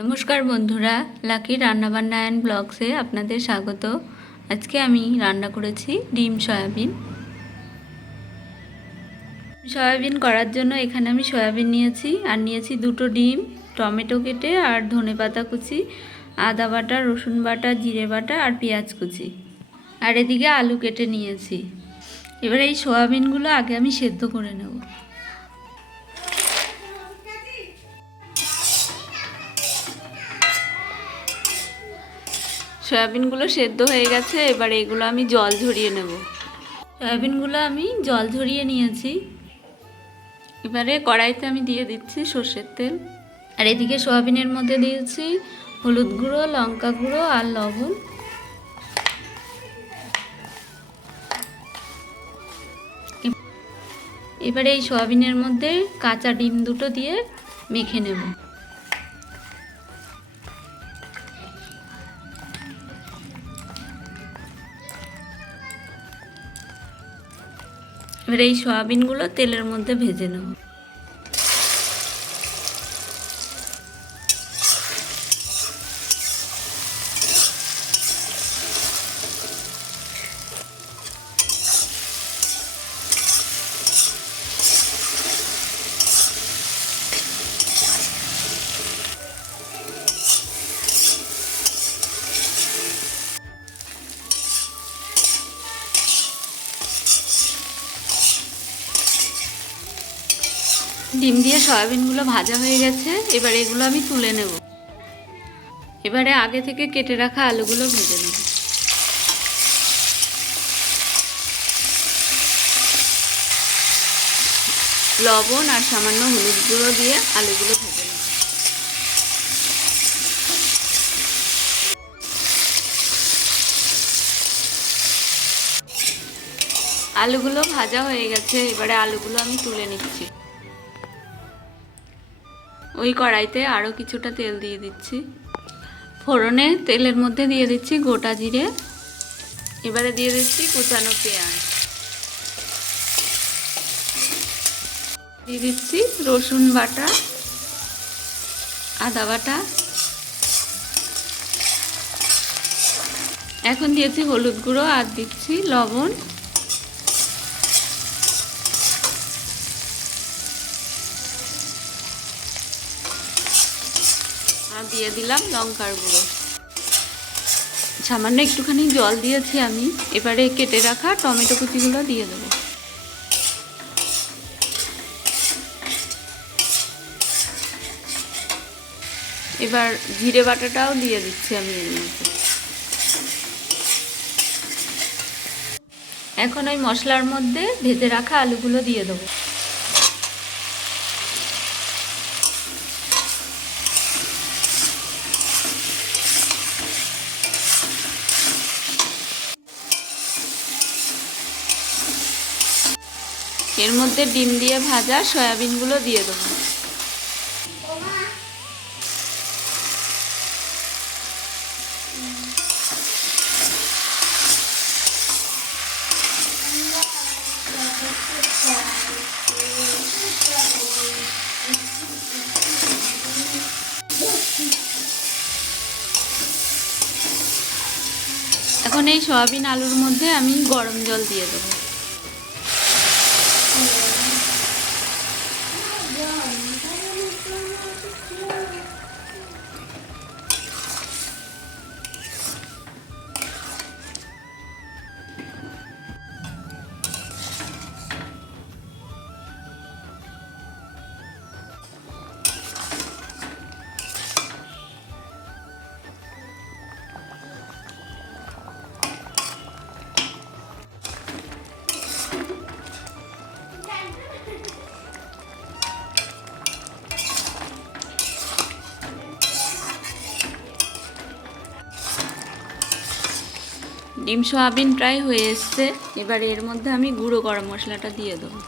নমস্কার বন্ধুরা, লাকি রান্নাবান্না অ্যান্ড ব্লগসে আপনাদের স্বাগত। আজকে আমি রান্না করেছি ডিম সয়াবিন। সয়াবিন করার জন্য এখানে আমি সয়াবিন নিয়েছি, আর নিয়েছি দুটো ডিম, টমেটো কেটে আর ধনে পাতা কুচি, আদা বাটা, রসুন বাটা, জিরে বাটা আর পেঁয়াজ কুচি। আর এদিকে আলু কেটে নিয়েছি। এবার এই সয়াবিনগুলো আগে আমি সেদ্ধ করে নেব। সয়াবিনগুলো সেদ্ধ হয়ে গেছে, এবার এগুলো আমি জল ঝরিয়ে নেব। সয়াবিনগুলো আমি জল ঝরিয়ে নিয়েছি। এবারে কড়াইতে আমি দিয়ে দিচ্ছি সর্ষের তেল। আর এদিকে সয়াবিনের মধ্যে দিয়েছি হলুদ গুঁড়ো, লঙ্কা গুঁড়ো আর লবণ। এবারে এই সয়াবিনের মধ্যে কাঁচা ডিম দুটো দিয়ে মেখে নেব। এবার এই সয়াবিনগুলো তেলের মধ্যে ভেজে নেব। ডিম দিয়ে সয়াবিনগুলো ভাজা হয়ে গেছে, এবার এগুলো আমি তুলে নেব। এবারে আগে থেকে কেটে রাখা আলুগুলো ভেজে নেব। লবণ আর সামান্য হলুদ গুঁড়ো দিয়ে আলুগুলো ভেজে নেব। আলুগুলো ভাজা হয়ে গেছে, এবারে আলুগুলো আমি তুলে নিচ্ছি। ওই কড়াইতে আরও কিছুটা তেল দিয়ে দিচ্ছি। ফোড়নে তেলের মধ্যে দিয়ে দিচ্ছি গোটা জিরে। এবারে দিয়ে দিচ্ছি কুচানো পেঁয়াজ। দিয়ে দিচ্ছি রসুন বাটা, আদা বাটা। এখন দিয়েছি হলুদ গুঁড়ো আর দিচ্ছি লবণ। দিয়ে দিলাম লঙ্কার গুঁড়ো। সামান্য একটুখানি জল দিয়েছি আমি। এবারে কেটে রাখা টমেটো কুচিগুলো দিয়ে দেবো। এবার জিরে বাটাটাও দিয়ে দিচ্ছি আমি এর মধ্যে। এখন ওই মশলার মধ্যে ভেজে রাখা আলুগুলো দিয়ে দেবো। এর মধ্যে ডিম দিয়ে ভাজা সয়াবিনগুলো দিয়ে দেবো। এখন এই সয়াবিন আলুর মধ্যে আমি গরম জল দিয়ে দেবো। ডিম সোয়াবিন প্রায় হয়ে এসছে। এবার এর মধ্যে আমি গুঁড়ো গরম মশলাটা দিয়ে দেবো।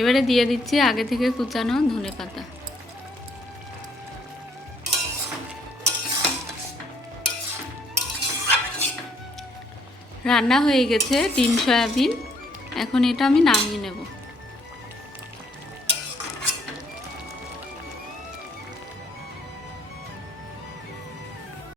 এবারে দিয়ে দিচ্ছি আগে থেকে কুচানো ধনে পাতা। রান্না হয়ে গেছে ডিম সয়াবিন। এখন এটা আমি নামিয়ে নেব।